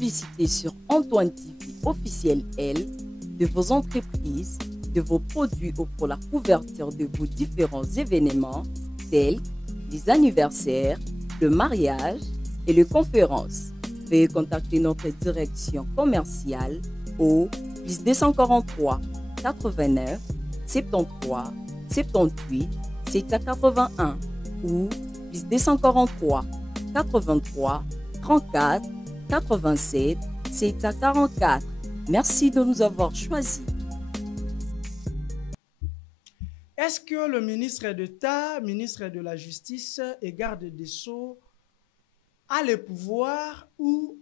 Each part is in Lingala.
publicité sur Antoine TV officiel L de vos entreprises, de vos produits ou pour la couverture de vos différents événements tels les anniversaires, le mariage et les conférences. Veuillez contacter notre direction commerciale au plus 243 89 73 78 781 ou plus 243 83 34 87 744. Merci de nous avoir choisis. Est-ce que le ministre d'État, ministre de la Justice et garde des Sceaux a le pouvoir ou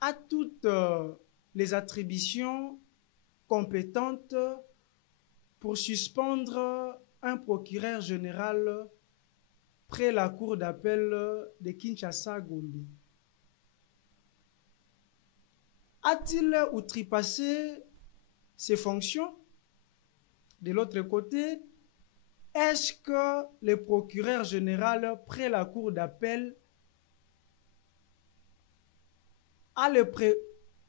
a toutes les attributions compétentes pour suspendre un procureur général près la cour d'appel de Kinshasa-Gombe? A-t-il outrepassé ses fonctions? De l'autre côté, est-ce que le procureur général près la cour d'appel a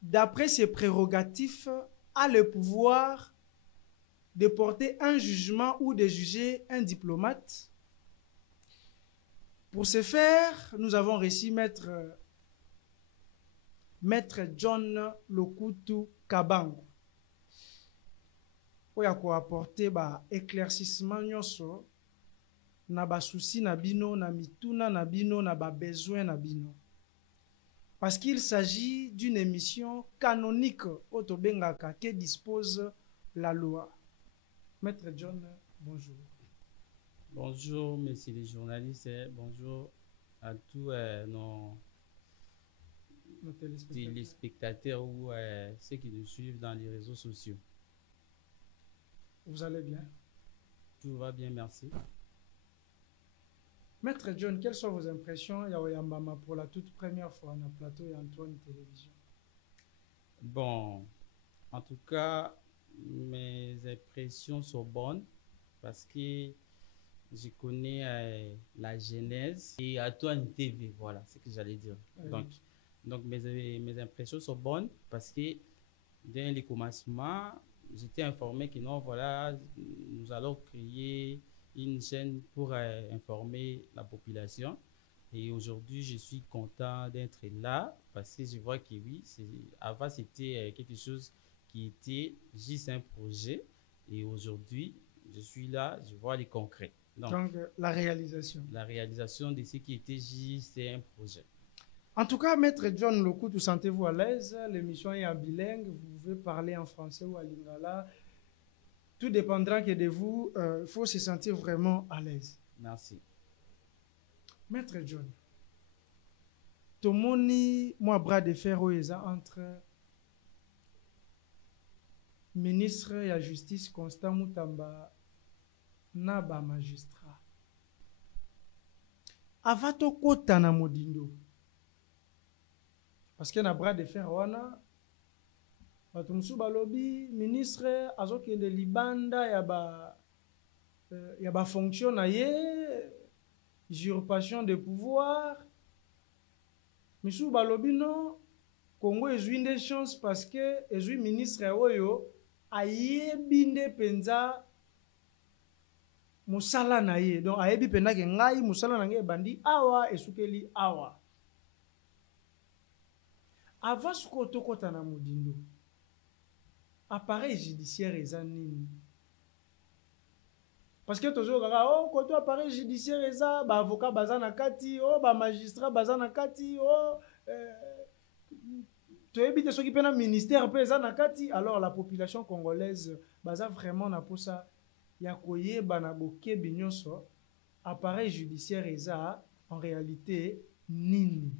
d'après ses prérogatives, a le pouvoir de porter un jugement ou de juger un diplomate? Pour ce faire, nous avons reçu Maître John Lokutu Kabango. Pour apporter éclaircissement nyonso na ba souci na bino na mituna na bino na ba besoin na bino. Parce qu'il s'agit d'une émission canonique autobengaka que dispose la loi. Maître John, bonjour. Bonjour, messieurs les journalistes. Bonjour à tous nos téléspectateurs ou ceux qui nous suivent dans les réseaux sociaux. Vous allez bien? Tout va bien, merci. Maître John, quelles sont vos impressions Yaoyambama pour la toute première fois dans le plateau et Antoine Télévision? Bon, en tout cas, mes impressions sont bonnes parce que je connais la genèse et Antoine TV, voilà, c'est ce que j'allais dire. Oui. Donc mes impressions sont bonnes parce que dès le commencement, j'étais informé que non, voilà, nous allons créer une chaîne pour informer la population. Et aujourd'hui, je suis content d'être là parce que je vois que oui, avant c'était quelque chose qui était juste un projet. Et aujourd'hui, je suis là, je vois les concrets. Donc la réalisation. La réalisation de ce qui était juste un projet. En tout cas, Maître John Lokutu, sentez-vous à l'aise? L'émission est en bilingue, vous pouvez parler en français ou en lingala. Tout dépendra que de vous, il faut se sentir vraiment à l'aise. Merci. Maître John, tomoni moi bras de fer entre ministre de la Justice Constant Mutamba na ba magistrat. Avato kota na modindo. Parce que na bras de fer wana batumsu balobi ministre azokende libanda ya ba fonction na ye usurpation de pouvoir. Misu balobi non Congo ezwi nde chance parce que ezwi ministre oyo ayebi nde penza musala na ye. Donc ayebi penza ke ngai musala na ngai bandi awa esukeli awa. Avant ce kota na modindo, appareil judiciaire eza nini? Parce que toujours oh koto appareil judiciaire eza ba avocat baza na kati, oh ba magistrat baza na kati, oh to ebite soki pena ministère pe eza na kati. Alors la population congolaise baza vraiment na posa ya koyeba na bokebi nyonso appareil judiciaire eza en réalité nini?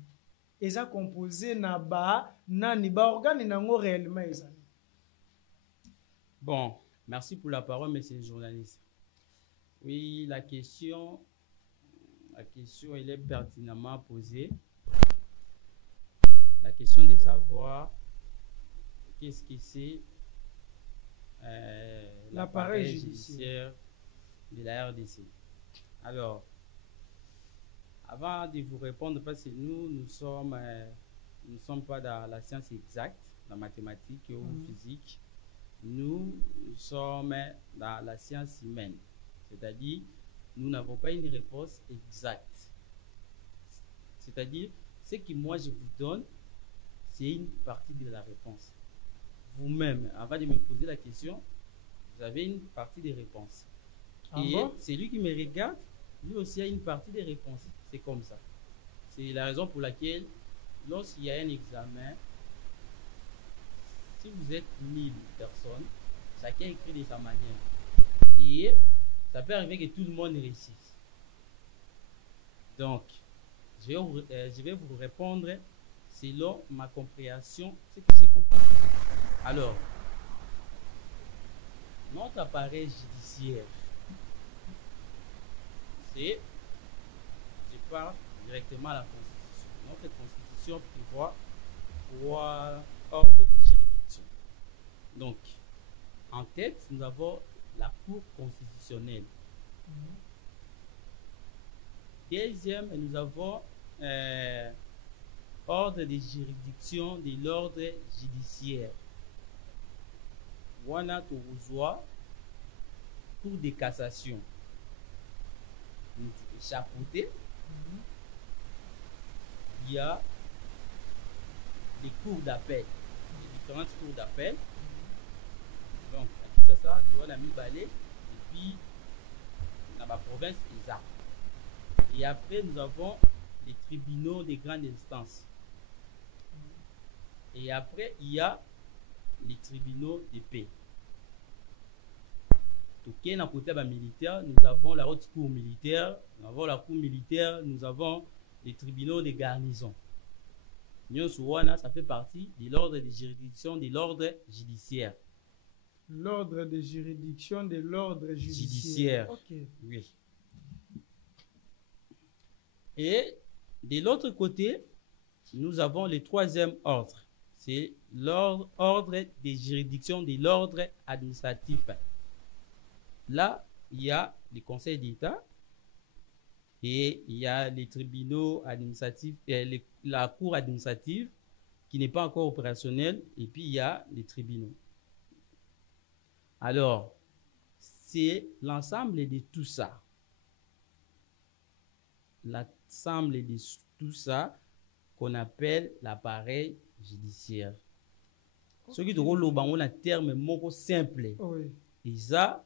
Eza composé na ba nani ba organe nango réellement eza. Bon, merci pour la parole, monsieur le journaliste. Oui, la question elle est pertinemment posée. La question de savoir qu'est-ce que c'est l'appareil judiciaire de la RDC. Alors, avant de vous répondre, parce que nous sommes nous ne sommes pas dans la science exacte, la mathématique ou physique. Nous sommes dans la science humaine. C'est-à-dire, nous n'avons pas une réponse exacte. C'est-à-dire, ce que moi je vous donne, c'est une partie de la réponse. Vous-même, avant de me poser la question, vous avez une partie des réponses. Et celui qui me regarde, lui aussi a une partie des réponses. C'est comme ça. C'est la raison pour laquelle, lorsqu'il y a un examen, si vous êtes 1000 personnes, chacun écrit de sa manière. Et ça peut arriver que tout le monde réussisse. Donc, je vais vous répondre selon ma compréhension, ce que j'ai compris. Alors, notre appareil judiciaire, c'est, je parle directement à la Constitution. Notre Constitution prévoit 3 ordres de juridiction. Donc, en tête, nous avons la Cour constitutionnelle. Deuxième, nous avons ordre de juridiction de l'ordre judiciaire. Wana Tourouzoa, Cour de cassation. Chapeauté. Il y a les cours d'appel, les différentes cours d'appel. Donc, à tout ça, tu vois la mi-balai, et puis dans la province, ils ont. Et après, nous avons les tribunaux de grande instance. Et après, il y a les tribunaux de paix. Donc, dans le côté militaire, nous avons la haute cour militaire, nous avons la cour militaire, nous avons les tribunaux de garnison. Ça fait partie de l'ordre de juridiction de l'ordre judiciaire. L'ordre de juridiction de l'ordre judiciaire. Okay. Oui. Et de l'autre côté, nous avons le troisième ordre. C'est l'ordre de juridiction de l'ordre administratif. Là, il y a le Conseil d'État et il y a les tribunaux administratifs, la Cour administrative qui n'est pas encore opérationnelle, et puis il y a les tribunaux. Alors, c'est l'ensemble de tout ça. L'ensemble de tout ça qu'on appelle l'appareil judiciaire. Ce qui est un terme simple. Et ça,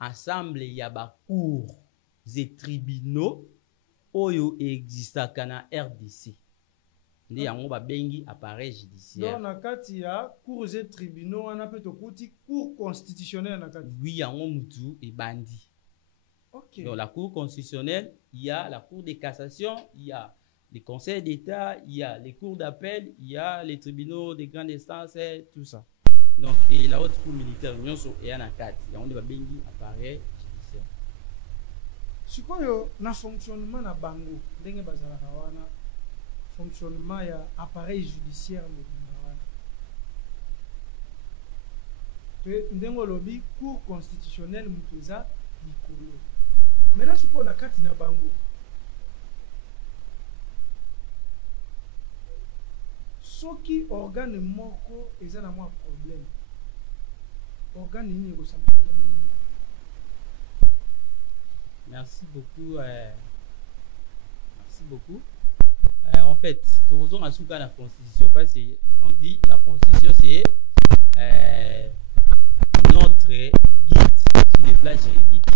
ensemble, il y a des cours et tribunaux qui existent dans RDC. Il y a un appareil judiciaire. Donc, il y a cours et tribunaux, on appelle le cours constitutionnel. Oui, il y a un moutou et bandit. Okay. Donc, la cour constitutionnelle, il y a la cour de cassation, il y a les conseils d'État, il y a les cours d'appel, il y a les tribunaux de grande instance, tout ça. Donc, et la haute cour militaire, il y a un cadre, il y a un appareil judiciaire. Si quoi, il y a un fonctionnement à Bango, il y a un fonctionnement à appareil judiciaire. Il y a un cour constitutionnel, mais là, si quoi, il y a un Bango. Ce qui organe moko est un problème. Organe ni go sanctionner. Merci beaucoup. Merci beaucoup. En fait, nous avons la Constitution parce qu'on dit la Constitution c'est notre guide sur les plans juridiques.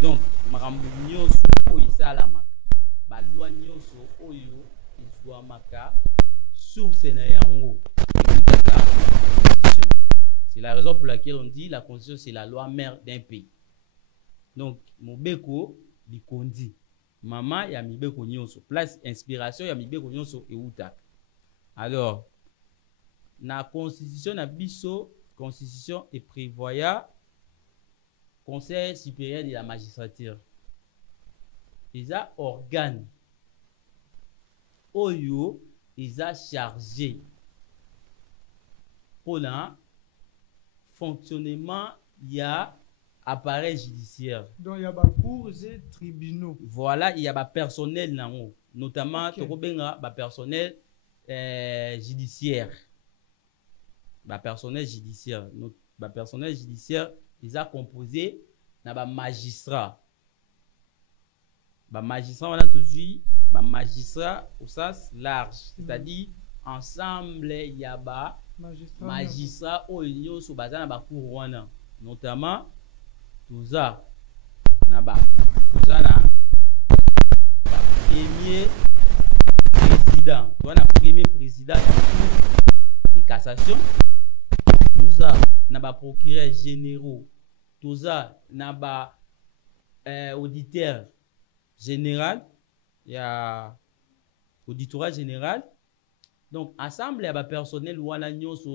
Donc, marambo nyoso oyo salama, ba loi nyoso oyo izwamaka source na yango. C'est la raison pour laquelle on dit la Constitution c'est la loi mère d'un pays. Donc, mobeko bikondi. Maman ya mibeko nyonso. Place inspiration ya mibeko nyonso eutaka. Alors, na Constitution na biso, Constitution et prévoya Conseil supérieur de la magistrature. Ils ont organe. Oyo, ils ont chargé pour le fonctionnement, il y a appareil judiciaire. Donc il y a des cours et tribunaux. Voilà, il y a des personnels, notamment okay. Personnel judiciaire. Ba personnel judiciaire. Ba personnel judiciaire, ils a composé na ba magistrat. Ba magistrat, on a toujours ba magistrat au sens large. C'est-à-dire, ensemble, il y a ba magistrat au union sur bazar na ba couronne. Notamment, tout ça, na ba premier président, premier président de cassation, tout ça, na ba procureur généraux, tout ça, na ba auditeur général, il y a auditorat général. Donc, ensemble, il y a ba personnel ou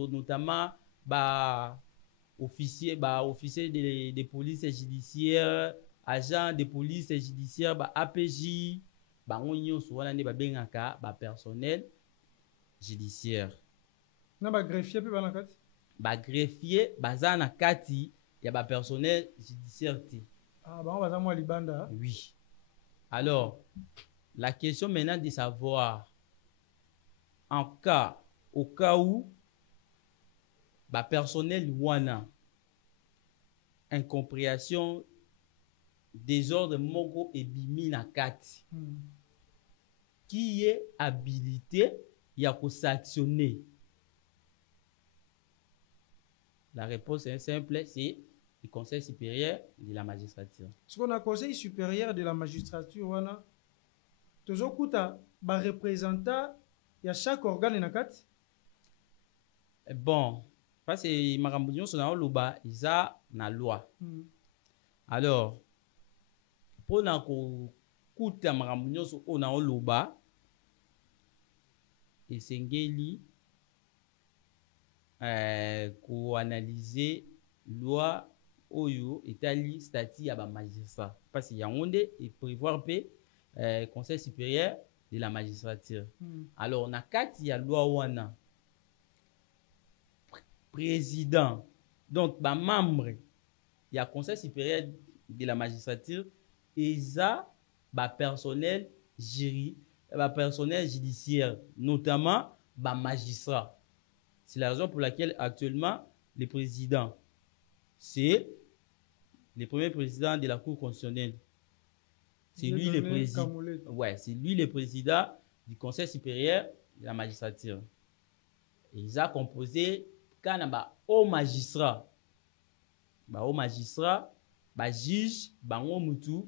notamment ba officier de police judiciaire, agent de police judiciaire, ba APJ, ba onyo souvent ne ba bengaka ba personnel judiciaire. Na ba greffier pe ba na kati? Ba greffier baza na kati ya ba personnel judiciaire ti. Ah ba on baza mo libanda. Oui. Alors, la question maintenant de savoir au cas où ba personnel wana incompréhension désordre moko et bimi na kati qui est habilité ya ko sanctionner. La réponse est simple, c'est le Conseil supérieur de la magistrature. Ce qu'on a Conseil supérieur de la magistrature wana tozokuta ba représentant ya chaque organe na kati. Bon, parce que makambo nyonso na oloba iza na loi. Alors, pour na ko kuta makambo nyonso o na oloba esengeli ko analyser loi oyo etali statut ya ba magistrat parce qu'il y a onde et prévoir pe Conseil supérieur de la magistrature. Alors na kati ya loi wana président, donc ba membre il y a Conseil supérieur de la magistrature et ça ba personnel jury, ba personnel judiciaire, notamment ba magistrat. C'est la raison pour laquelle actuellement le président c'est le premier président de la Cour constitutionnelle. C'est lui le président. Ouais, c'est lui le président du Conseil supérieur de la magistrature. Et ils ont composé quand au magistrat, au magistrat, juge, bango mutu,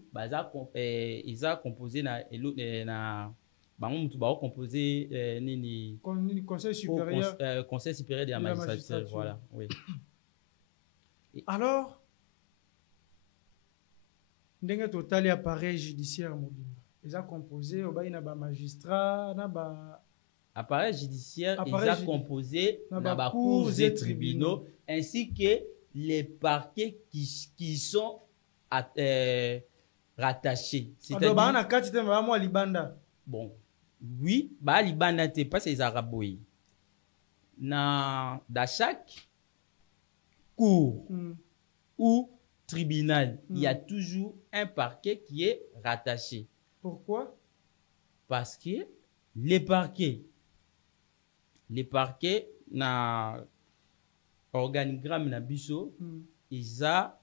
ils ont composé na bango mutu composé nini Conseil supérieur Conseil supérieur de la magistrature, voilà, oui. Alors ndenge total appareil judiciaire mobile ils ont composé au na ba magistrat na ba appareil judiciaire, ils ont composé na cours et tribunaux ainsi que les parquets qui sont rattachés. C'est-à-dire na kati te ba mo libanda. Bon, oui, ba libanda te pas ces araboui. Na dans chaque cour ou tribunal, il y a toujours un parquet qui est rattaché. Pourquoi? Parce que les parquets na organigramme na biso ils a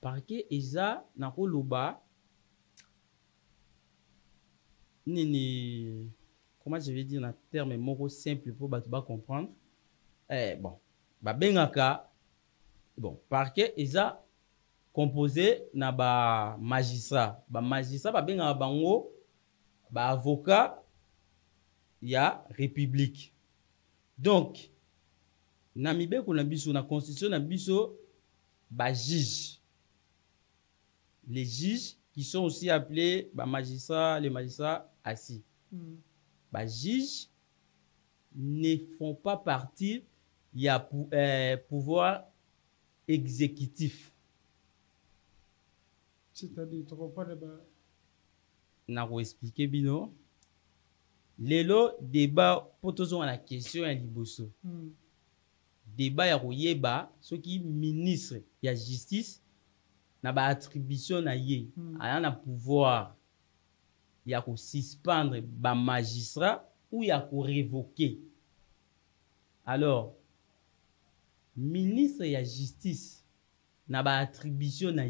parquet ils a na koloba nini, comment je vais dire na terme moko simple pour ba comprendre. Bon, ba bengaka bon parquet ils a composé na ba magistrat ba bengaka bango ba avocat ya république. Donc na mibeko na biso na constitution na biso ba juge, les juges qui sont aussi appelés ba magistrats, les magistrats assis. Ba juges ne font pas partie ya pouvoir exécutif. C'est-à-dire tu comprends ba na ko expliquer bino lelo débat potozo na question ya liboso. Débat ya koyeba soki ministre ya justice na ba attribution na ye aya na pouvoir ya ko suspendre ba magistrat ou ya ko révoquer. Alors ministre ya justice na ba attribution na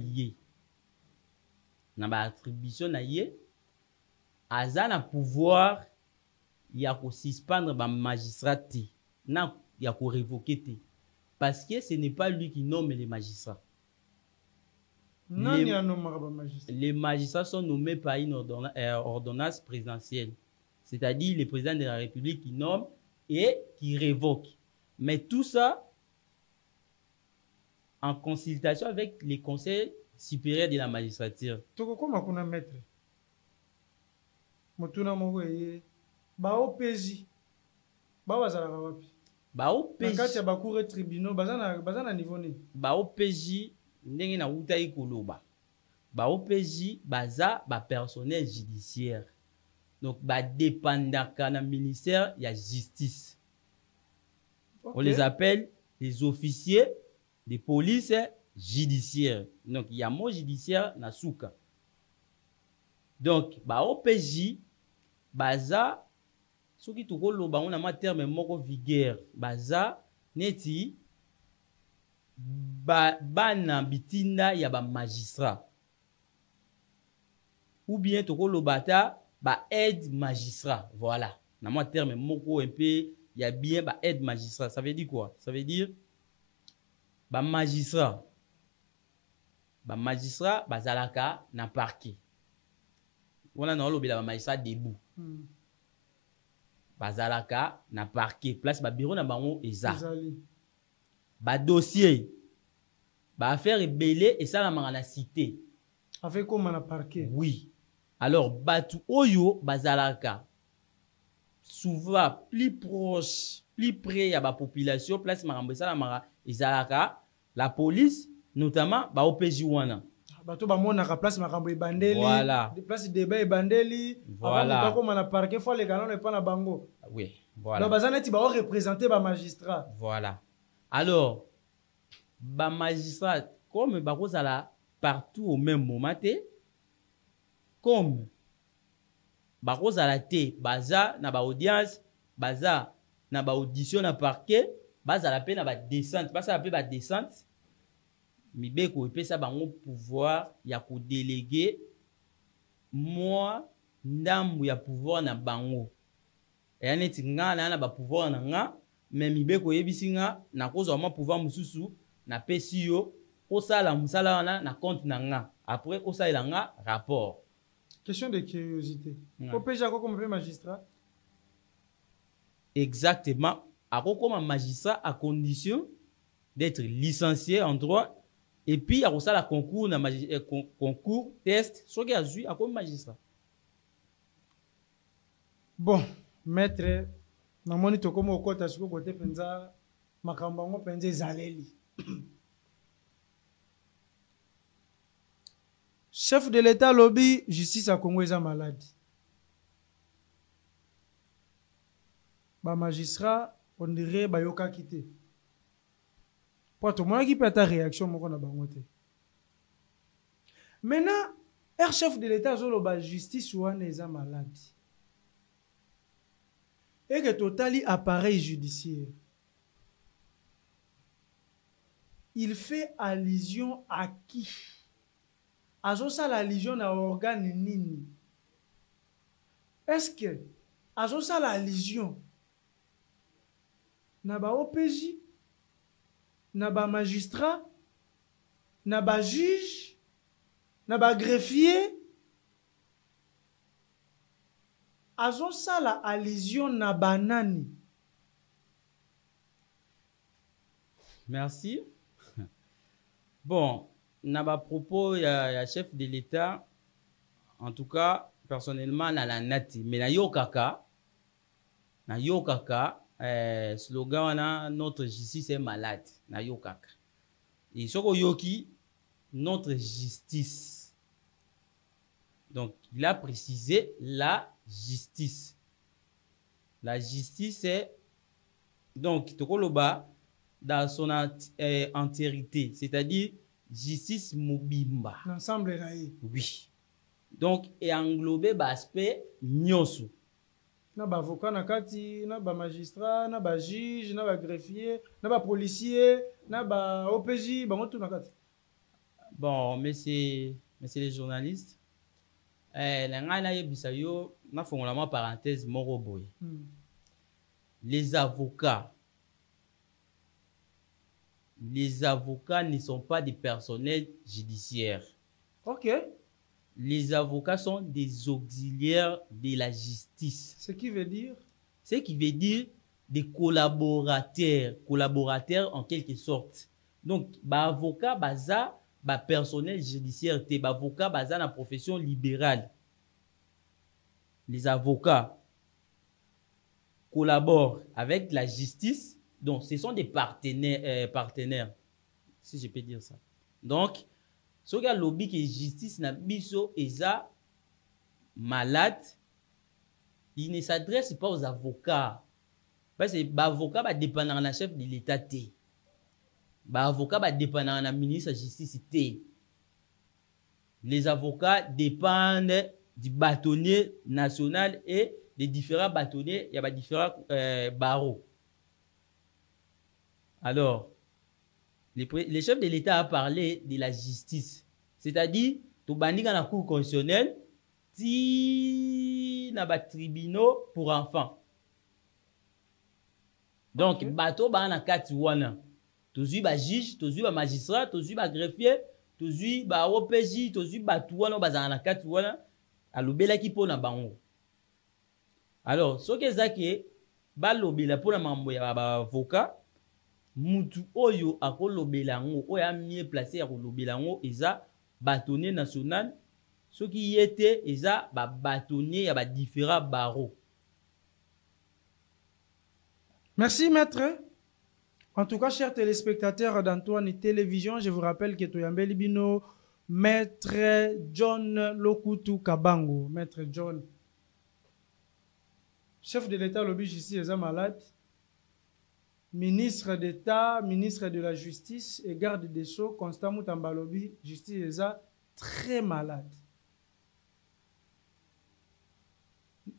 ye aza na pouvoir ya ko suspendre ba magistrat te na ya ko révoquer te, parce que ce n'est pas lui qui nomme les magistrats. Les magistrats sont nommés par une ordonnance présidentielle, c'est-à-dire le président de la République qui nomme et qui révoque, mais tout ça en consultation avec les conseils supérieurs de la magistrature. OPJ ndenge na uta ikoloba OPJ baza ba personnel judiciaire, donc ba dépendaka na ministère ya justice. Okay. On les appelle les officiers de police judiciaire, donc il y a mot judiciaire na suka. Donc ba OPJ baza soki tokoloba on a ma terme moko vigueur, baza neti bana bitinda ya ba magistrat, ou bien tokoloba ta ba aide magistrat. Voilà, na moi terme moko un peu ya bien ba aide magistrat. Ça veut dire quoi? Ça veut dire ba magistrat bazalaka na parquet. Wana na olobela ba magistrat debout. Bazalaka na parquet, place ba bureau na bango eza. Ba dossier ba affaire ebele et ça la mangana cité avec comme na parquet. Oui, alors batu oyo bazalaka souvent plus proche, plus près ya ba population, place makambo ça la manga ezalaka la police, notamment ba OPJ wana bato ba monaka place makambo ebandeli. Voilà, place débat ebandeli. Voilà, avant comme na parquet faut les galons pas na bango. Oui, voilà, donc bazaneti ba représenter ba magistrat. Voilà, alors ba magistrat comme ba kozala partout au même moment te, comme ba kozala te baza na ba audience, baza na ba audition na parquet, baza la pe na ba descente, baza la pe ba descente, mibeko epesa bango pouvoir ya ko déléguer moi ndambu ya pouvoir na bango. Et neti nga na ba pouvoir na nga, mais mibeko yebisi nga na kozwa ma pouvoir mususu na pesi yo osala musala wana na compte na nga, après osala nga rapport. Question de curiosité. OPJ ako comme magistrat? Exactement, ako comme magistrat à condition d'être licencié en droit et puis ako sala concours na concours test soki azui ako magistrat. Bon, maître na moni to comme okota siko côté penza makambo ngo penza ezaleli. Chef de l'État lobby justice à Congo est malade. Ba magistrat on dirait ba yoka quitté. Pour tout le monde qui peut ta réaction moko na bangote. Maintenant, chef de l'État zolo ba justice wana est malade. Et que totali appareil judiciaire. Il fait allusion à qui? Azosa la allusion à organe nini? Est-ce que azosa la allusion na ba OPJ, na ba magistrat, na ba juge, na ba greffier? Azosa la allusion na banani? Merci. Bon, na ba propos ya chef de l'État, en tout cas personnellement na la nati, mais na yokaka slogan wana notre justice est malade, na yokaka. Et soko yoki notre justice. Donc il a précisé la justice. La justice est donc tokoloba dans son entièreté, c'est-à-dire justice mobimba. L'ensemble là. Oui. Donc et englober ba aspect nyonso. Na ba avocat na kati, na ba magistrat, na ba juge, na ba greffier, na ba policier, na ba OPJ, bango tout na kati. Bon, mais c'est les journalistes. Na ngai na yebisa yo na fongola ma parenthèse moko boye. Les avocats ne sont pas des personnels judiciaires. OK. Les avocats sont des auxiliaires de la justice. Ce qui veut dire des collaborateurs en quelque sorte. Donc, ba avocat baza ba personnel judiciaire te ba avocat baza na profession libérale. Les avocats collaborent avec la justice, donc ce sont des partenaires, si je peux dire ça. Donc, ce que lobby que justice na biso eza malade, il ne s'adresse pas aux avocats. Parce que les avocats ba dépendant na chef de l'État te. Ba avocat ba dépendant na ministre de la justice te. Les avocats dépendent du bâtonnier national et des différents bâtonniers, il y a différents barreaux. Alors, le chef de l'État a parlé de la justice. C'est-à-dire, tu bandis dans la cour constitutionnelle, ti na ba tribunaux pour enfants. Donc, okay. Bateau ba na kati wana. Tozui ba juge, tozui ba magistrat, tozui ba greffier, tozui ba OPJ, tozui ba tuwana ba na kati wana. Alobela ki pona bango. Alors, ce que zake ba lobela pona mambo ya ba avocat, mutu oyo akolobela ngo, oya mieux placé ya kolobela ngo eza bâtonnier national, ce qui était eza ba bâtonnier ya ba différents barreaux. Merci maître. En tout cas, chers téléspectateurs d'Antoine Télévision, je vous rappelle que Toyambeli Bino, maître John Lokutu Kabango, maître John, chef de l'État lobby justice est malade, ministre d'État, ministre de la Justice et garde des Sceaux, Constant Moutamba lobby justice est très malade.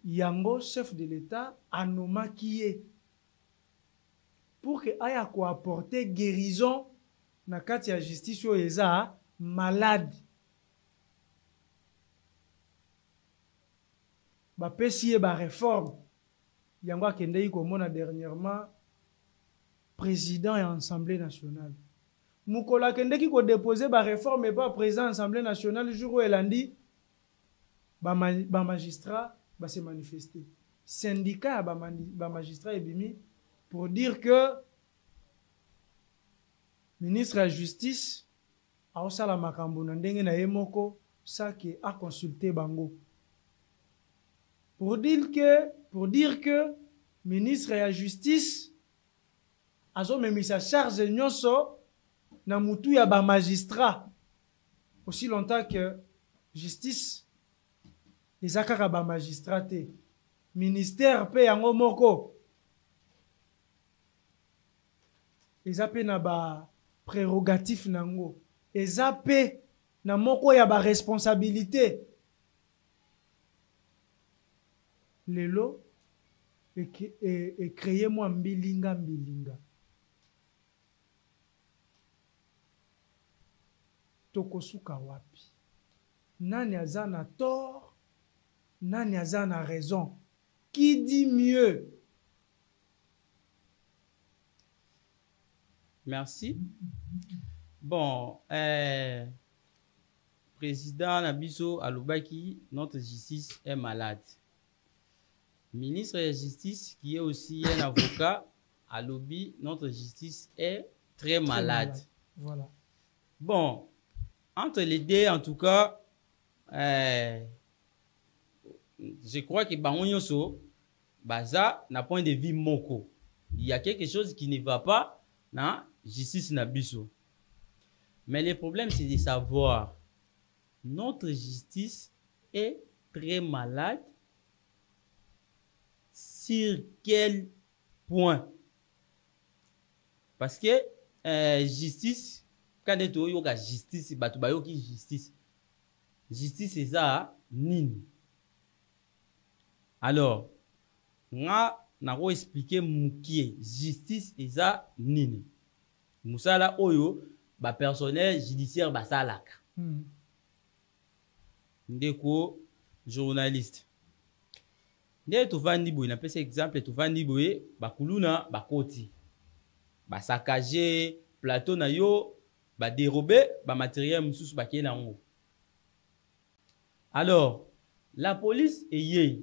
Yango, chef de l'État, anoma qui est pour que aya ko apporter guérison na kati ya justice yo eza malade. Ba pesi ba réforme yango akende ko mona dernièrement président et assemblée nationale. Mukola kende ki ko déposer ba réforme et pas président assemblée nationale jour où elandi ba magistrat ba se manifester. Syndicat ba magistrat ebimi pour dire que le ministre de la Justice a aussi la makambo na ndenge na yemoko ça qui a consulté bango. Pour dire que ministre de la Justice a mis sa charge nyonso na mutu ya ba magistrat aussi longtemps que justice ezakaka ba magistrat te. Ministère pe yango moko eza pe na ba prérogatif nango eza pe na moko ya ba responsabilité lelo et créer moi mbilinga tokosuka wapi nani aza na tort nani aza na raison qui dit mieux? Merci. Bon, président Nabiso Alobaki, notre justice est malade. Ministre de la Justice, qui est aussi un avocat, Alobi, notre justice est très malade. Voilà. Bon, entre les deux, en tout cas, je crois que Bangonyoso, Baza, n'a point de vue moko. Il y a quelque chose qui ne va pas dans justice Nabiso. Mais le problème, c'est de savoir, notre justice est très malade. Sur quel point? Parce que justice, quand on dit justice, justice c'est ça, nini. Alors nga nako expliquer mukie justice eza nini. Musala oyo ba personnel judiciaire basalaka. Ndeko journaliste. Nde tovandi boye na pesa exemple tovandi boye bakuluna bakoti. Ba saccager plateau na yo, ba dérober ba matériel mususu ba kena ngo. Alors, la police est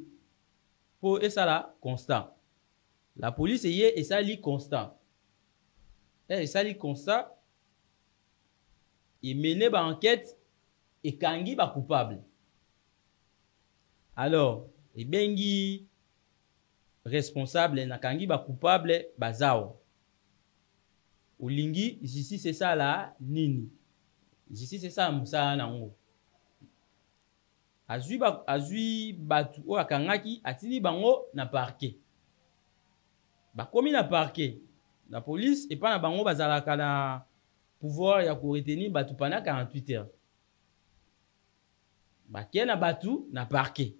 pour et ça là constant. La police est et ça lit constant. Et ça lit constant. Il mène ba enquête et kangi ba coupable. Alors, et bengi responsable na kangi ba coupable bazao. Olingi ici c'est ça là nini. Ici c'est ça musa nango. Azui batu o akangaki atini bango na parquet. Bakomi na parquet. La police et pas na bango bazalaka na pouvoir ya ko retenir batu pendant 48 heures. Baké na batu na parquet.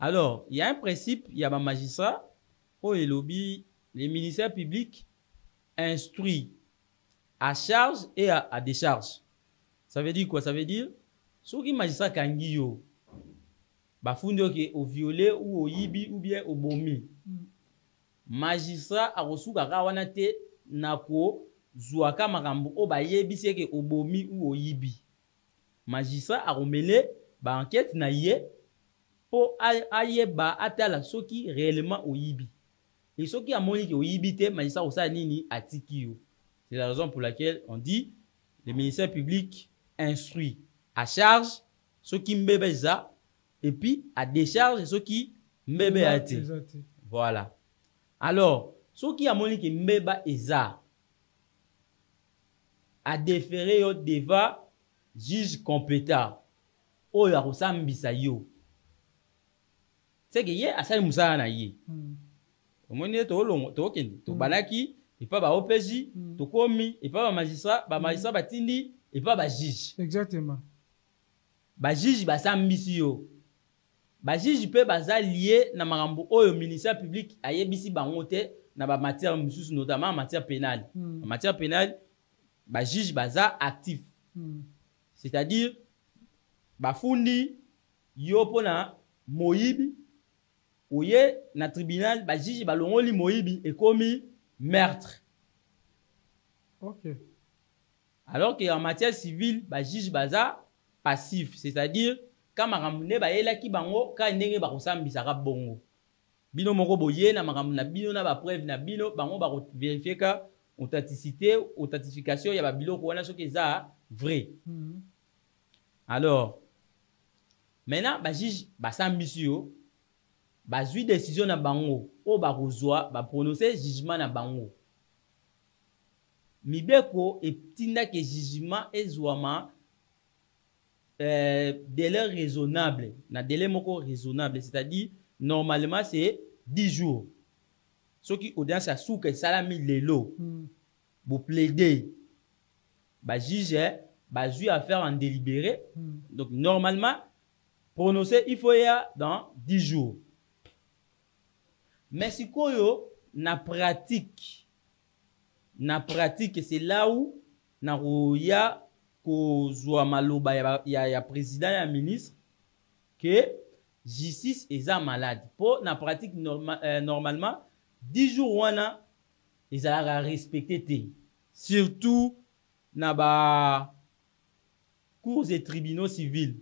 Alors, il y a un principe, il y a un magistrat au lobby, les ministères publics instruits à charge et à décharge. Ça veut dire quoi? Ça veut dire ceux qui magistrat kangi yo bafundi oke au violé ou au yibi ou bien au bomi. Magistrat a reçu kaka wana te nako zuaka makambo o ba yebisi ke au bomi ou au yibi. Magistrat a remêlé ba enquête na ye po ayeba atala soki réellement au yibi. Et ceux qui a moni ke au yibi te magistrat osa nini atiki yo. C'est la raison pour laquelle on dit le ministère public instruit à charge ceux qui mbebe za et puis à décharge ceux qui mbebe ate. Voilà. Alors, ceux qui a moni ke mbeba eza a déféré yo devant juge compétent oyo akosambisa yo. C'est que ye asali musala na ye. Omoni to longo to kende to banaki et pas ba OPJ to komi et pas ba magistrat batindi et pas ba juge. Exactement. Ba juge basambisi yo. Ba juge pe baza lié na makambo oyo ministère public ayebisi bango te na ba matière mususu notamment en matière pénale. En matière pénale ba juge baza actif. C'est-à-dire bafundi yo pona moyibi oye na tribunal ba juge balongoli moyibi et commis meurtre. OK. Alors que en matière civile ba juge baza passif, c'est-à-dire quand makamune ba yelaki bango ka ndenge ba kosambisa ka bongo. Bino moko boye na makamune na bino na ba preuve na bino bango ba vérifier ka authenticité, authentification ya ba biloko wana soki eza vrai. Alors maintenant ba juge basambisi yo bazui décision na bango o ba kozwa ba prononcer jugement na bango. Mibeko etinda ke jugement ezwama délai raisonnable, na délai moko raisonnable, c'est-à-dire normalement c'est 10 jours. Ce qui audience a sous que salami lelo, vous plaidez, bah juge, bah juge à faire en délibéré. Donc normalement prononcer il faut y a dans 10 jours. Mais si koyo na pratique c'est là où na roya ko zwa maloba ya président ya ministre que justice eza malade po na pratique normalement 10 jours wana ezalaka respecté te, surtout na ba cours et tribunaux civils.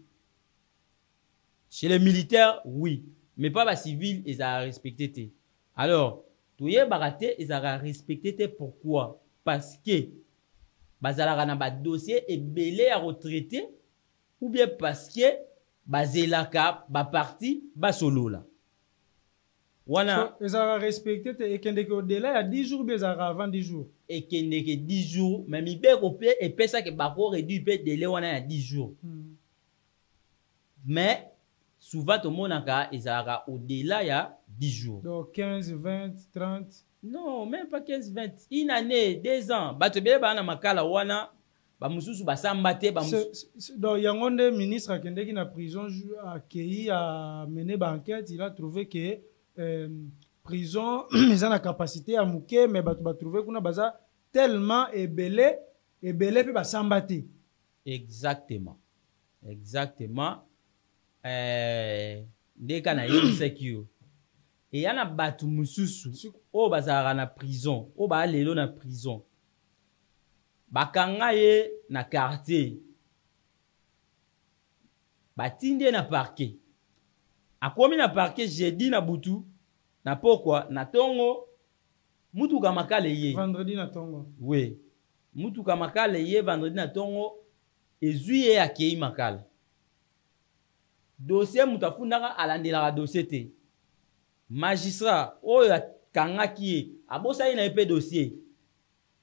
Chez les militaires oui, mais pas ba civil ezalaka respecté te. Alors toye barate ezalaka respecté te. Pourquoi? Parce que bazalaka na ba dossier ebele à retraiter ou bien parce que bazelaka ba parti ba solola wana so, ezalaka respecté te ekendeke au délai ya 10 jours ou bien ezalaka avant 10 jours ekendeke 10 jours mais mibeko pe epesa ke bako réduit pe délai wana ya 10 jours mais souvent to monaka ezalaka au delà ya 10 jours donc 15 20 30. Non, même pas 15, 20. Une année, 2 ans. Batebele bana makala wana bamususu basamba te donc yango nde ministre akendeki na prison akei a mené ba enquête, il a trouvé que prison eza na capacité ya muke mais bato batrouvé kuna baza tellement ebele pe basamba te. Exactement ndeka na yebisaki yo eya na bato mususu oyo bazalaka na prison oyo baa lelo na prison bakanga ye na quartier batindi ye na parquet akomi na parquet jeudi na butu na pokwa na tongo mutuka makale ye vendredi na tongo oui mutuka makale ye vendredi na tongo ezwi ye akei makala dossier mutu afundaka alandelaka dossier te magistrat oyo akangaki ye abosali na ye mpe dossier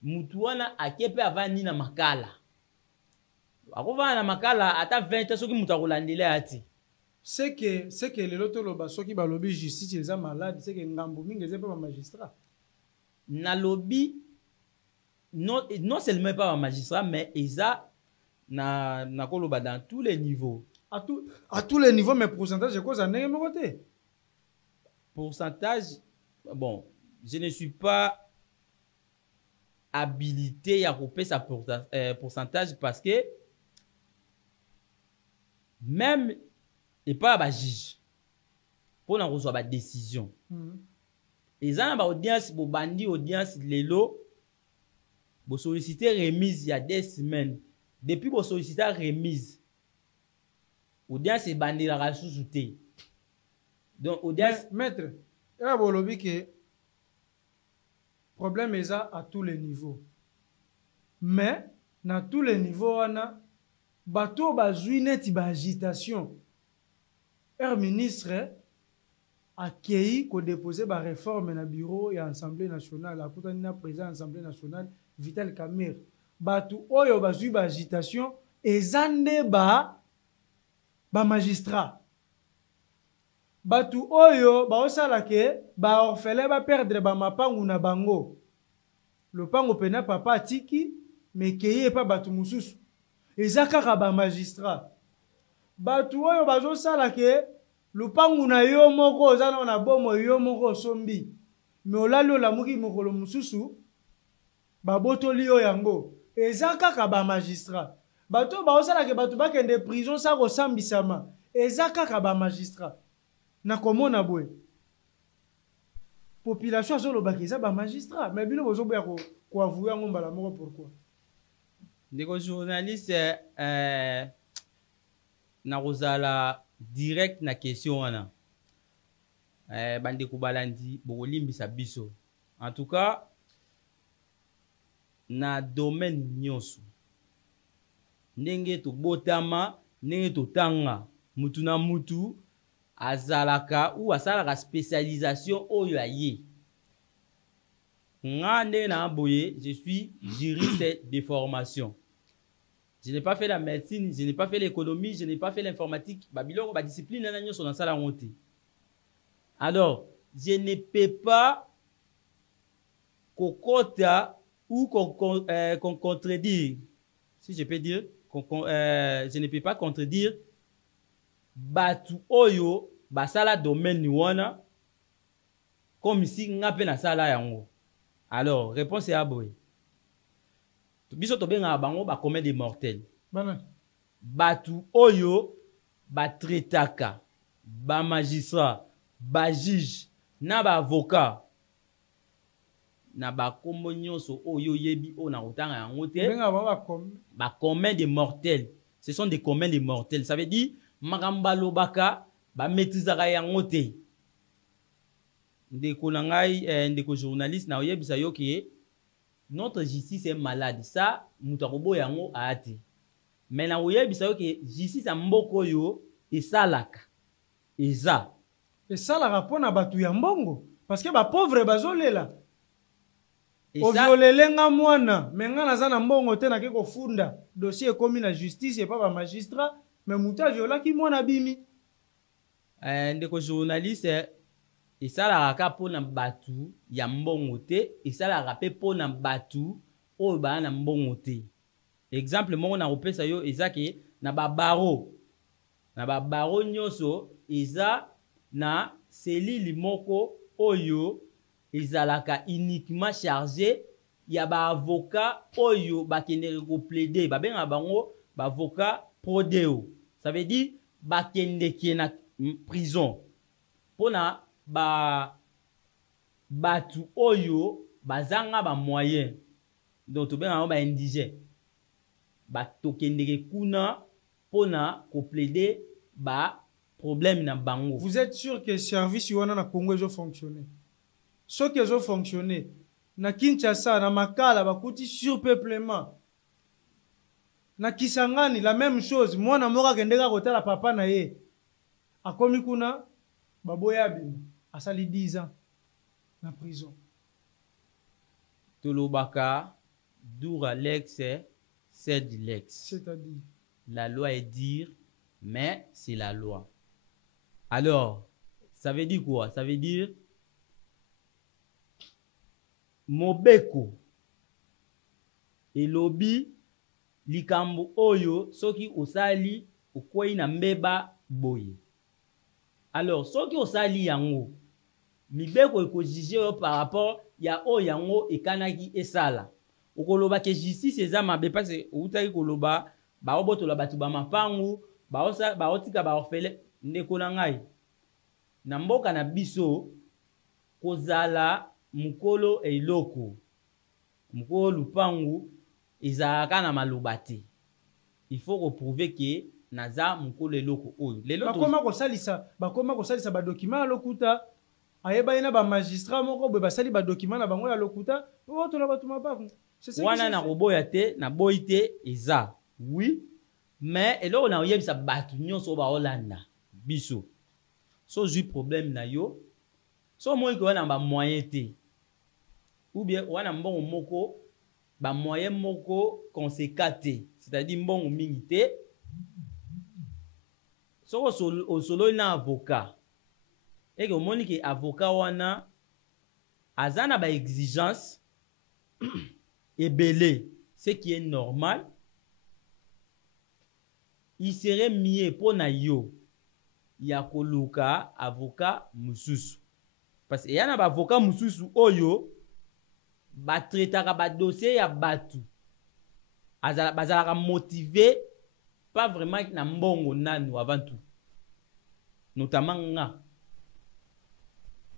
mutu wana ake mpe avandi na makala akovanda na makala ata 20 soki mutu akolandela ya ti c'est que lelo toloba soki balobi justice eza malade c'est que ngambo mingi eza mpe bamagistrat nalobi non seulement pas bamagistrat mais eza na koloba dans tous les niveaux à tous les niveaux mais pourcentage ekoza ndenge moko te pourcentage bon je ne suis pas habilité à couper sa pourcentage parce que même et pas ba juge pour na reçoit ba décision eza na ba audience bo bandi audience lelo bo solliciter remise il y a 2 semaines depuis bo solliciter remise audience bandi la rasusu te donc audience maître ya bolobi que problème eza à tous les niveaux mais na tous les niveaux wana bato bazwi neti ba agitation ministre akei kodepose ba réforme na bureau ya assemblée nationale akutani na président assemblée nationale Vital Kamerhe bato oyo bazwi ba agitation eza nde ba magistrat bato oyo baosala ke ba orphelin ba perdre ba mapangu na bango lopango pena papa atiki mais keye pa bato mususu eza kaka ba magistrat bato oyo bazosala ke lupangu na yo moko oza na bomo yo moko osombi me olali olamuki mokolo mususu babotoli yo yango eza kaka ba magistrat bato bazosala ke bato bakende prison sa kosambisama eza kaka ba magistrat na komona boye population azolobaki eza ba magistrat mais bino bozoboya koavouer yango mbala moko pourquoi ndeko journaliste na kozala direct na question wana bandeko balandi bokolimbisa biso en tout cas na domaine nyonso ndenge tobotama ndenge totanga mutu na mutu azalaka ou asalaka spécialisation oyo aye nga ndenge na boye je suis juriste de formation. Je n'ai pas fait la médecine, je n'ai pas fait l'économie, je n'ai pas fait l'informatique. Babylone, ma discipline, sont dans la honte. Alors, je ne peux pas kokota ou qu'on contredire, si je peux dire, je ne peux pas contredire batu oyo basala domaine wana comme si ngape na sala yango. Alors, réponse est aboye. Biso tobenga bango ba commun des mortels. Batu oyo ba tretaka, ba magistrat, ba juge, na ba avocat, na ba kombo nyonso oyo yebi o na kotanga yango te. Ba commun des mortels. Ce sont des communs des mortels. Ça veut dire magamba lobaka ba maîtrisaka yango te. Ndeko na ngai ndeko journaliste na oyebisa yo ki notre justice est malade. Ça, mutakobo yango aati. Mais na oyebisa yo ki justice mboko yo esalaka. Eza. Esalaka pona batu ya mbongo parce que ba pauvre bazolela. Oviolelenga mwana, menga naza na mbongo te na ke kofunda. Dossier komi na justice et pas ba magistrat, mais muta violaki mwana bimi. Ndeko journaliste esalaka ka pona batu ya mbongo te, esalaka pe pona batu oyo bana na mbongo te. exemple moko na kopesa yo eza ke na babaro nyonso eza na selile moko oyo ezalaka uniquement chargé ya baavocat oyo bakendeke koplaide babengaka bango baavocat prodeo. Ça veut dire bakendeke na prison mpona batu oyo bazanga ba moyen, donc tobengaka bango baindigène, tokendeke kuna mpona koplaide ba problème na bango. Vous êtes sûr que service wana na Congo ezo fonctionner? Ce qui ezo fonctionner na Kinshasa na Makala bakuti surpeuplement. Na Kisangani la même chose, mwana moko akendeka kotala papa na ye akomi kuna baboya bino asali 10 ans na prison. Tolobaka dura l'ex c'est de l'ex. C'est-à-dire la loi est dire mais c'est la loi. Alors ça veut dire quoi? Ça veut dire mobeko elobi likambo oyo soki osali okwei na mbeba boye. Alors soki osali yango mibeko ekojije yo par rapport ya oyo yango ekanaki esala. Okoloba ke justice eza mabe parce outaki koloba baobotola batu ba mapangu baotika baorfele. Ndeko na ngai na mboka na biso kozala mukolo eloko mukolo lupangu ezalaka na maloba te. Il faut reprouver que naza mukolo eloko oyo lelo bakoma kosalisa ba document lokuta ayeba ina ba magistrat moko be basali ba document na bango ya lokuta oto na batu mapaku. Wana na koboya te na boyi te eza oui mais eloko na oyebisa batu nyonso ba olanda biso so ju problème na yo so moi ko wana ba moyen te ou bien wana mbongo moko ba moyen moko conséquent te, c'est-à-dire mbongo mingi te so osolo na avocat et que omoni ke avocat wana azana ba exigence ebele, ce qui est normal. Il serait mieux pour na yo ya koluka avocat mususu parce que yana ba avocat mususu oyo ba traitaka ba dossier ya batu bazalaka motivé pas vraiment na mbongo nanu avant tout, notamment nga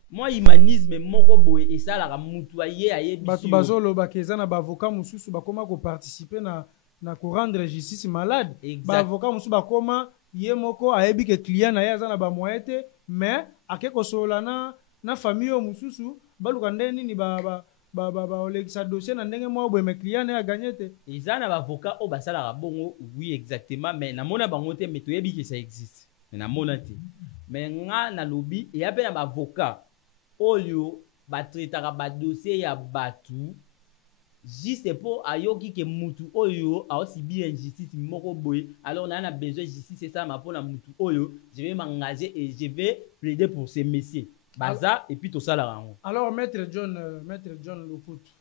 moi humanisme moko boye esalaka mutu aye ayebi batu bazoloba keza na ba avocat mususu bakoma ko participer na ko rendre justice malade. Ba avocat mususu bakoma ye moko ayebi ke client na ye aza na ba moyen te mais akeko sola na famille mususu baluka ndeni ni ba olekisa dossier na ndenge moko boye mais client na ya gagné te. Eza na ba avocat o basalaka bongo oui exactement mais na mona bango te mais toyebi que ça existe mais na mona te mais nga na lobby et ya pe na ba avocat oyo batraitaka ba dossier ya batu juste pour ayoki ke mutu oyo aussi bien injustice moko boye alors on a besoin de justice c'est ça ma pour na mutu oyo je vais m'engager et je vais plaider pour ces messieurs baza et puis tout ça là. Alors maître John Loputu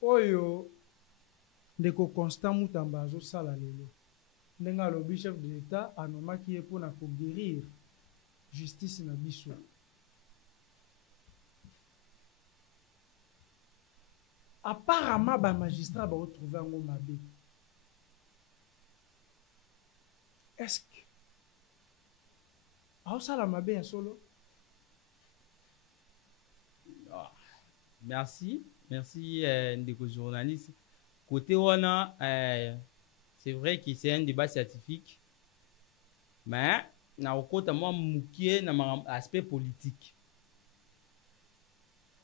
oyo ndeko Constant Mutamba azo sala lelo ndenga lobi chef de l'état anomaki ye pona ko guérir justice na biso. Apparemment ba magistrat ba retrouver un mabe. Est-ce que ça la mabe ya solo? Merci ndeko journaliste. Côté wana c'est vrai que c'est un débat scientifique mais na okota moi mukie na aspect politique.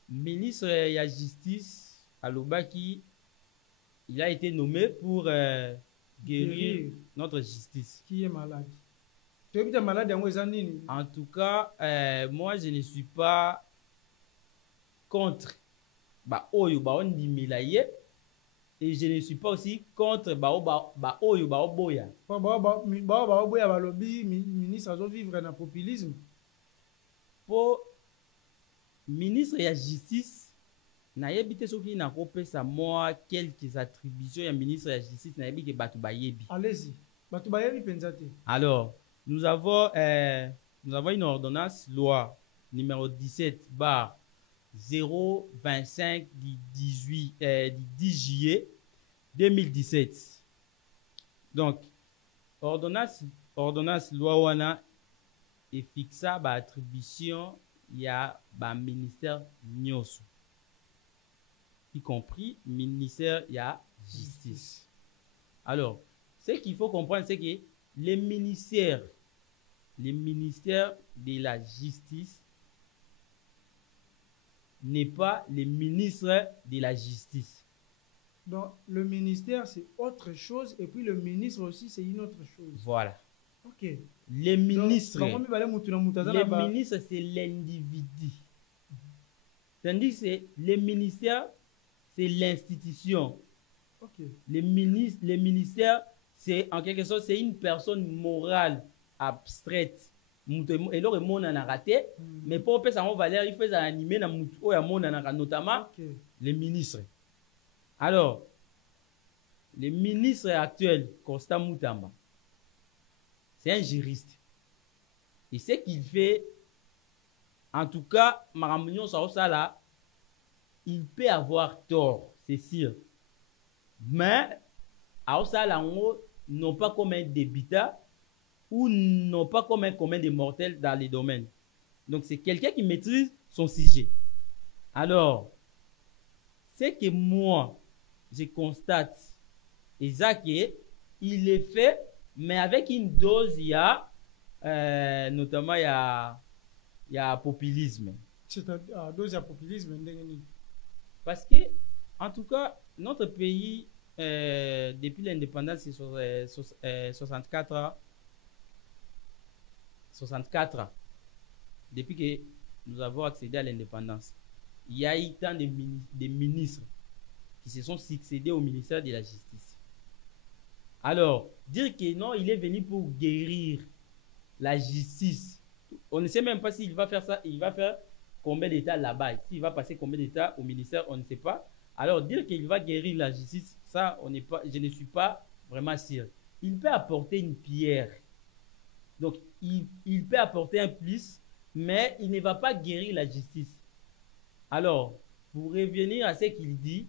Ministre ya justice Alobaki, il a été nommé pour guérir notre justice. Qui est malade? Tu es malade en tout cas, moi je ne suis pas contre oyo ba ondimilaye et je ne suis pas aussi contre oyo ba oboya. Ba oboya ba lobby ministre azo vivre na populisme. Pour ministre ya justice nayebi te soki nakopesa moi quelques attributions ya ministre ya justice nayebi ke bato bayebi. Allez-y. Bato bayebi penza te. Alors, nous avons une ordonnance loi numéro 17 bar 025 du 10 juillet 2017. Donc, ordonnance loi wana et fixa ba attribution ya ba ministère nyoso, y compris ministère ya justice. Alors, ce qu'il faut comprendre, c'est que les ministères de la justice n'est pas les ministres de la justice. Donc, le ministère, c'est autre chose, et puis le ministre aussi, c'est une autre chose. Voilà. Ok. Les ministres, les ministres, c'est l'individu. Tandis que les ministères, c'est l'institution. Okay. Les ministères, c'est en quelque sorte, c'est une personne morale abstraite. Et là, on a raté, mais pour que ça ait valeur, il faut animer notamment les ministres. Alors, le ministre actuel, Constant Moutamba, c'est un juriste. Et ce qu'il fait, en tout cas, Maramignon Saosala, il peut avoir tort, c'est sûr. Mais, Aosala, non pas comme un débutant ou non pas comme un commun des mortels dans les domaines. Donc, c'est quelqu'un qui maîtrise son sujet. Alors, c'est que moi, je constate, et ça il est fait, mais avec une dose, il y a, notamment, il y a populisme. C'est-à-dire, dose de populisme, parce que, en tout cas, notre pays, depuis l'indépendance, c'est 64 ans. 64 ans. Depuis que nous avons accédé à l'indépendance, il y a eu tant de ministres qui se sont succédés au ministère de la Justice. Alors, dire que non, il est venu pour guérir la justice. On ne sait même pas s'il va faire ça, il va faire combien d'états là-bas. S'il va passer combien d'états au ministère, on ne sait pas. Alors, dire qu'il va guérir la justice, ça, je ne suis pas vraiment sûr. Il peut apporter une pierre. Donc, il peut apporter un plus, mais il ne va pas guérir la justice. Alors, pour revenir à ce qu'il dit,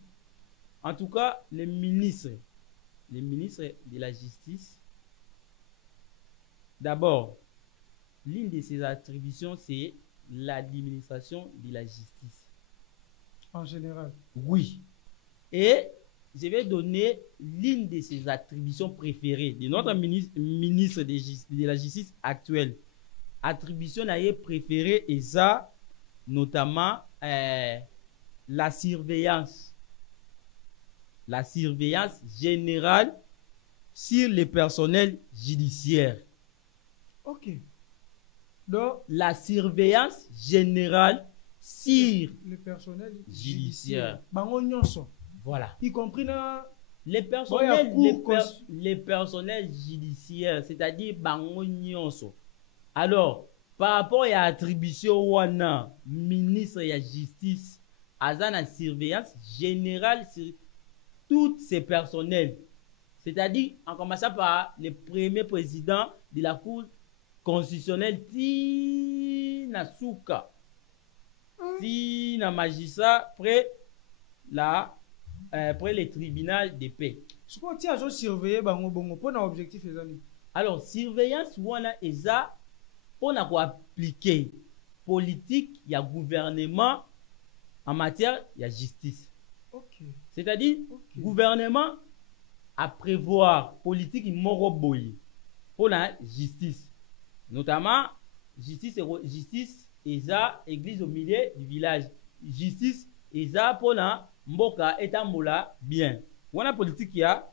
en tout cas, les ministres de la justice, d'abord, l'une de ses attributions, c'est l'administration de la justice. En général. Oui. Et je vais donner l'une de ses attributions préférées de notre ministre de la Justice actuelle. Attribution préférée et ça, notamment la surveillance. La surveillance générale sur les personnels judiciaires. Ok. Donc, la surveillance générale sur les personnels judiciaires. Voilà. Y compris les personnels judiciaires, c'est-à-dire bango nyonso. Alors, par rapport à l'attribution wana ministre de la justice, à la surveillance générale sur tous ces personnels. C'est-à-dire, en commençant par le premier président de la Cour constitutionnelle, Tina Souka, Tina magistrat, près le tribunal de paix. Ce qu'on tient à surveiller, pour un objectif. Alors, surveillance, wana eza, on a quoi appliquer politique, il y a gouvernement en matière, il y a justice. Okay. C'est-à-dire, gouvernement à prévoir politique moroboyi pour la justice. Notamment, justice et ça, église au milieu du village. Justice et ça pour la mboka etambola bien. On a politique, il y a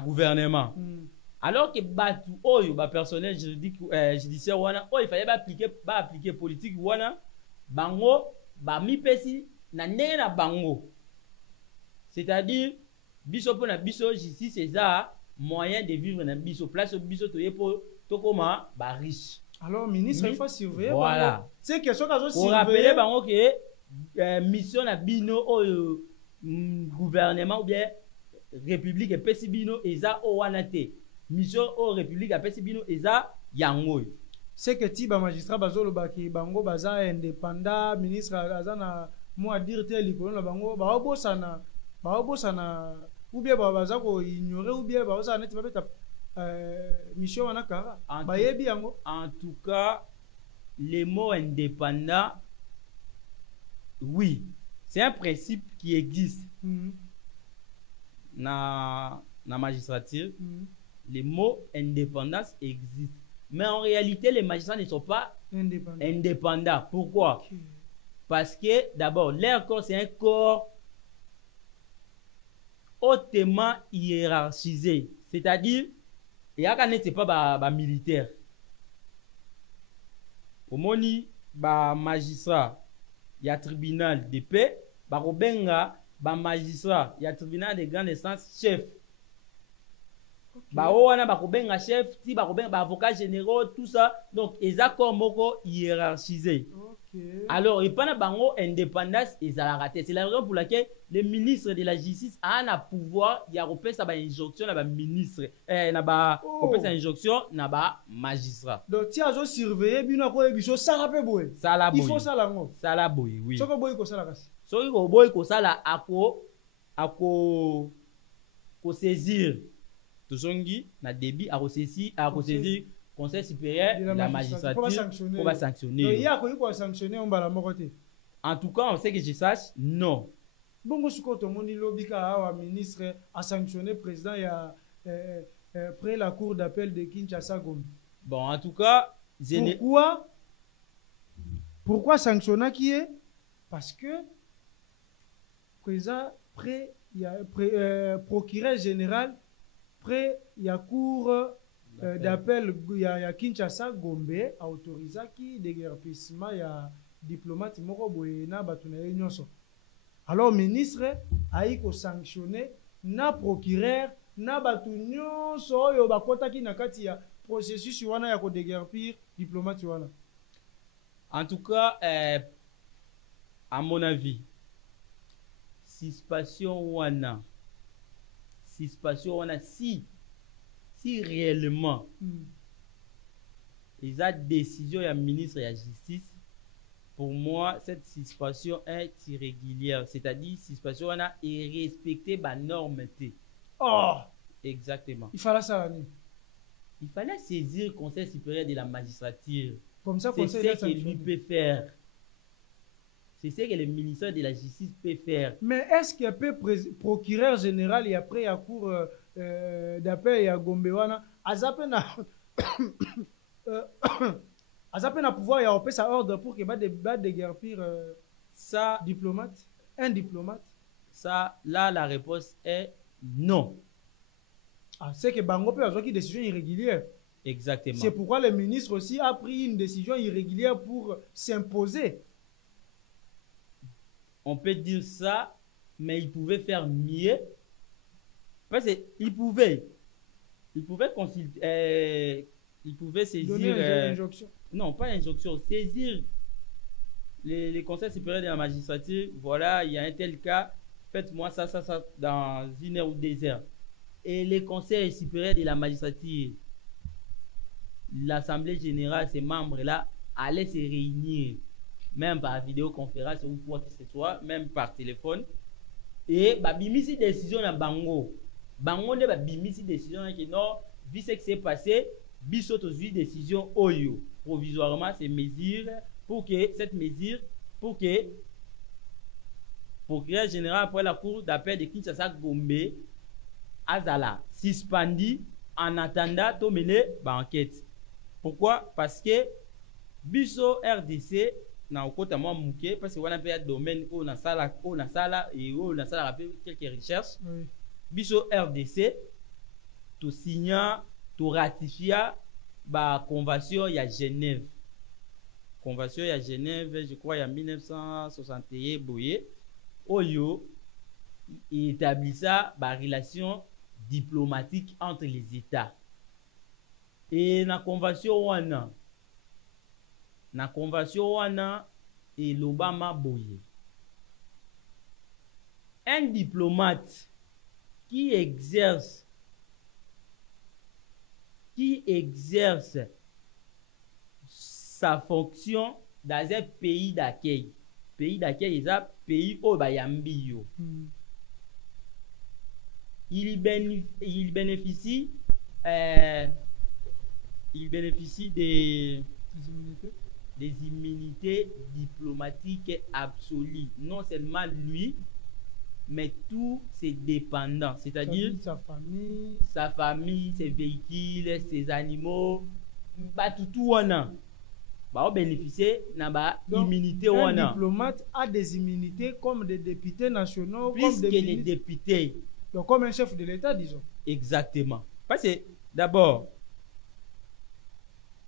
gouvernement. Alors que batu oyo ba personnel judiciaire wana il fallait appliquer politique wana bango ba mipesi na ndenge na bango. C'est-à-dire biso pour na biso justice c'est ça moyen de vivre na biso place biso toye pour tokoma ba riche. Alors ministre il faut surveiller voilà. C'est question qu'à surveiller. Pour rappeler bango que mission na bino oyo gouvernement ou bien république epesi bino eza o wana te mission o république apesi bino eza yango. C'est que ti ba magistrat bazolobaki bango baza indépendant, ministre aza na mo a dire te likolo na bango baobosana ou bien baza ko ignorer ou bien baza neti babeta mission wana kara bayebi yango. En tout cas, les mots indépendants, oui, c'est un principe qui existe dans la magistrature. Les mots indépendance existent. Mais en réalité, les magistrats ne sont pas indépendants. Pourquoi? Parce que d'abord, leur corps, c'est un corps hautement hiérarchisé. C'est-à-dire, il y a quand pas militaire. Au moni, magistrat, il y a tribunal de paix, magistrat, il y a tribunal de grande instance, chef. Wana bakobenga chef, ti bakobenga avocat généraux, tout ça. Donc, les accords moko hiérarchisés. Alors, il n'y a pas bango indépendance et ça la raté. C'est la raison pour laquelle le ministre de la justice a un pouvoir, il y a repéré sa injonction na ba ministre, na ba repéré sa injonction na ba magistrat. Donc, ti azo surveiller bino ko ebiso sala pe boy. Sala boy. Il faut sala ngo. Sala boy, oui. Soko boy ko sala kasi. Soko boy ko sala ako saisir tozongi na débit à saisir Conseil supérieur de la magistrature pour sanctionner. Il y a quoi sanctionner on va la moroter. En tout cas, on sait que je sache, non. Bongo suko to moni lobika awa ministre a sanctionné président ya près la cour d'appel de Kinshasa Gombe. Bon, en tout cas, pourquoi sanctionner qui est? Parce que président près il y a procureur général près il y a cour d'appel ya Kinshasa Gombe autorisé qui déguerpissement ya diplomate moko boye na batu na nyonso. Alors ministre a ko sanctionner na procureur na batu nyonso oyo bakota ki na kati ya processus wana ya ko déguerpir diplomate wana. En tout cas, à mon avis, suspicion wana si réellement ils ont décision du ministre de la justice, pour moi cette suspicion est irrégulière, c'est-à-dire suspicion wana est respectée par norme T. Oh, exactement. Il fallait ça. Il fallait saisir le Conseil supérieur de la magistrature. Comme ça, c'est ce que lui peut faire. C'est ce que le ministère de la Justice peut faire. Mais est-ce qu'il peut procureur général et après il y a cour d'appel à Gombewana, Azapena pouvoir y a sa ordre pour qu'il y ait des déguerpir ça diplomate, un diplomate. Ça, là, la réponse est non. Ah, c'est que Bango peut avoir une décision irrégulière. Exactement. C'est pourquoi le ministre aussi a pris une décision irrégulière pour s'imposer. On peut dire ça, mais il pouvait faire mieux. Parce qu'il pouvait consulter, il pouvait saisir. Donner une injonction. Non, pas injonction, saisir les conseils supérieurs de la magistrature. Voilà, il y a un tel cas, faites-moi ça dans 1 heure ou 2 heures. Et les conseils supérieurs de la magistrature, l'Assemblée générale, ces membres-là, allaient se réunir, même par vidéoconférence ou quoi que ce soit, même par téléphone. Et babimisi décision na bango. Bango ne babimisi décision que non, vu ce qui s'est passé, biso tozui décision oyo provisoirement ces mesures pour que cette mesure pour que procureur général après la cour d'appel de Kinshasa Gombe azala suspendu en attendant to mener enquête. Pourquoi? Parce que biso RDC na okota mwa muke parce que wana pe domaine on a sala et on a sala rappel quelques recherches. Oui. Biso RDC to signa to ratifia ba convention ya Genève. Convention ya Genève, je crois, en 1961 boye oyo établissa ba relation diplomatique entre les États. Et na convention wana et l'Obama boye un diplomate qui exerce sa fonction dans un pays d'accueil. Pays d'accueil, c'est un pays où bayambi. Il bénéficie des immunités diplomatiques absolues. Non seulement lui, mais tous ses dépendants, c'est-à-dire sa famille, ses véhicules, ses animaux, tout bénéficier de l'immunité. Un diplomate a des immunités comme des députés nationaux, plus que les députés. Donc comme un chef de l'État, disons. Exactement. Parce que d'abord,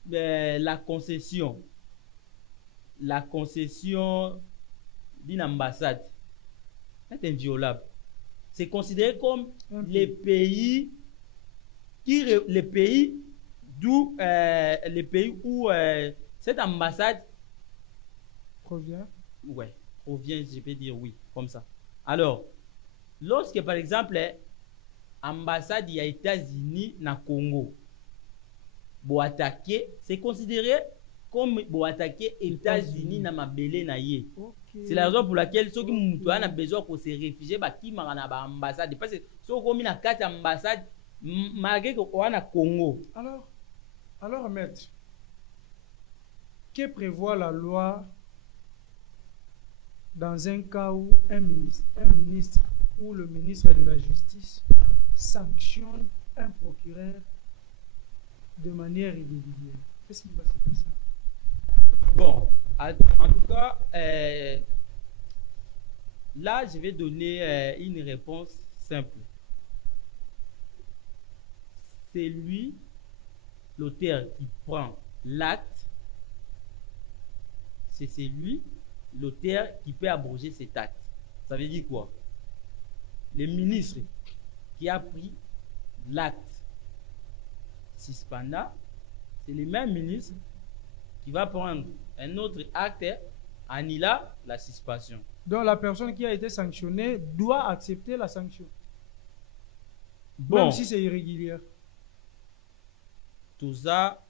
la concession d'une ambassade est inviolable. C'est considéré comme les pays où cette ambassade provient. Ouais, provient, je peux dire oui, comme ça. Alors, lorsque par exemple ambassade des États-Unis na Congo bo attaquer, c'est considéré comme bo attaquer États-Unis na mabele na ye. Okay. C'est la raison pour laquelle ceux qui ont besoin de se réfugier qui marana na ambassade parce que ceux qui ont na carte ambassade malgré que on na Congo. Alors maître, que prévoit la loi dans un cas où un ministre ou le ministre de la Justice sanctionne un procureur de manière irrégulière? Qu'est-ce qui va se passer? Bon, en tout cas, là, je vais donner une réponse simple. C'est lui, l'auteur, qui prend l'acte. C'est lui, l'auteur, qui peut abroger cet acte. Ça veut dire quoi? Le ministre qui a pris l'acte suspendant, c'est le même ministre qui va prendre un autre acte annulant la suspension. Donc la personne qui a été sanctionnée doit accepter la sanction. Bon, même si c'est irrégulier. Tout ça,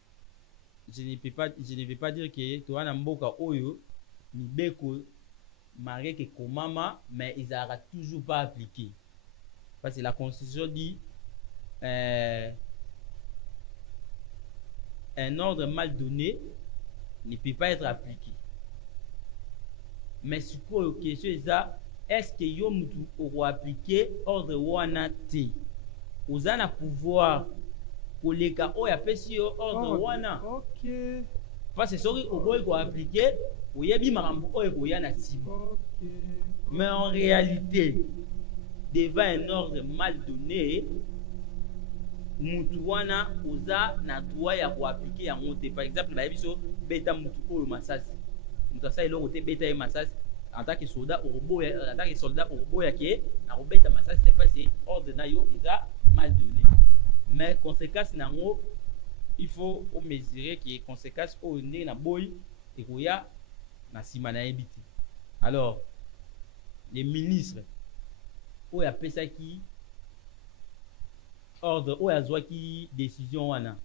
je ne vais pas dire que tu as un mboka oyo ni beko marqué que komama, mais ils n'auront toujours pas appliqué. Parce que la Constitution dit un ordre mal donné ne peut pas être appliqué. Mais ce que la question est ça, est-ce que vous aurez appliqué ordre wana te? Vous avez un pouvoir pour les cas où il y a pas ordre wana. Ok. Parce que si vous avez appliqué, vous avez mais en réalité, devant un ordre mal donné, mutu wana oza na droit ya ko appliquer ya ngote. Par exemple, ba biso beta mutu oyo masasi. Mutu asa eloko te beta ye masasi en tant que soldat au robot ya ke na robeta masasi c'est pas c'est ordre na yo eza mal donné. Mais conséquence nango il faut mesurer que conséquence au ndé na boy et koya na sima na ebiti. Alors les ministres oyo apesa ki ordre ou azwa qui décision wana.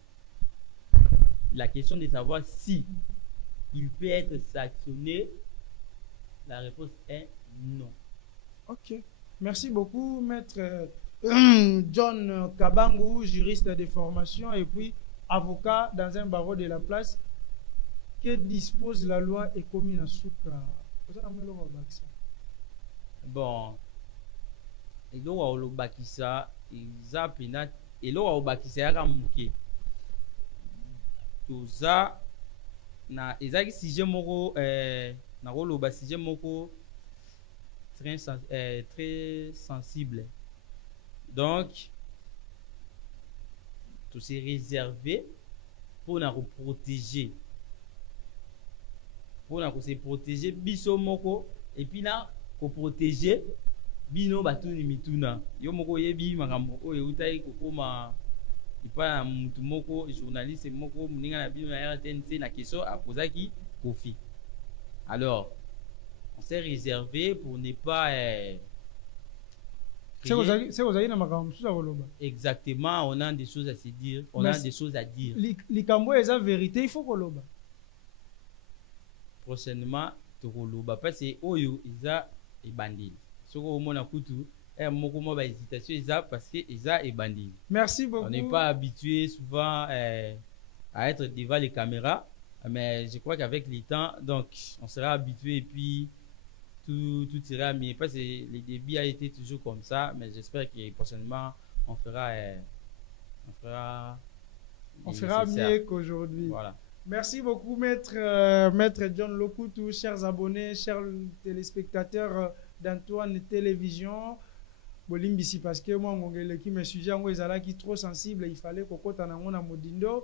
La question de savoir si il peut être sanctionné, la réponse est non. Ok, merci beaucoup maître John Kabangu, juriste de formation et puis avocat dans un barreau de la place. Que dispose la loi Ekomina Souka? Bon, et donc on le bakisa ezapina eloko obakisa yaka muke toza na ezaki sujet moko na koloba sujet moko très sensible, donc tout se réservé pour na protéger se protéger biso moko et puis na ko protéger bino batuni mituna yo moko yebi makambo oyo utai kokoma ipa mutu moko journaliste moko muninga na bino na RTNC na question aposaki Kofi. Alors on s'est réservé pour ne pas C'est vous avez na makambo susa koloba. Exactement, on a des choses à se dire, on a des choses à dire. Likambo eza vérité, il faut koloba. Prochainement, tokoloba parce que oyo iza ebandeli. Soko omona kutu moko mo ba hésitation iza parce que iza ebandeli. Merci beaucoup. On n'est pas habitué souvent à être devant les caméras, mais je crois qu'avec le temps, donc on sera habitué et puis tout ira mieux. Parce que le début a été toujours comme ça, mais j'espère que prochainement on fera mieux qu'aujourd'hui. Voilà. Merci beaucoup, maître John Lokutu, chers abonnés, chers téléspectateurs d'Antoine Télévision. Bolimbisi parce que moi, mes sujets sont trop sensibles, il fallait que na modindo.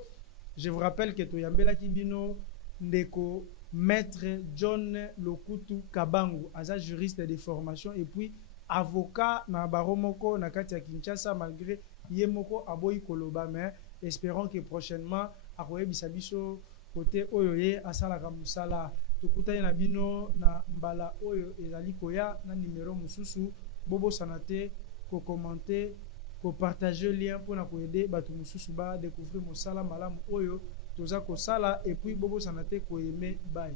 Je vous rappelle que Toyambela Kibino Ndeko, maître John Lokutu Kabangu, asa juriste de formation et puis avocat na baromoko na kati ya Kinshasa malgré yemoko aboyi koloba, mais espérons que prochainement akoye bisabiso côté oyoye asala ka musala tokutani na bino na mbala oyo ezali koya na numéro mususu bobo sanate ko commenter ko partager lien pour na ko aider batu mususu ba découvrir musala malamu oyo toza ko sala et puis bobo sanate ko aimer bye.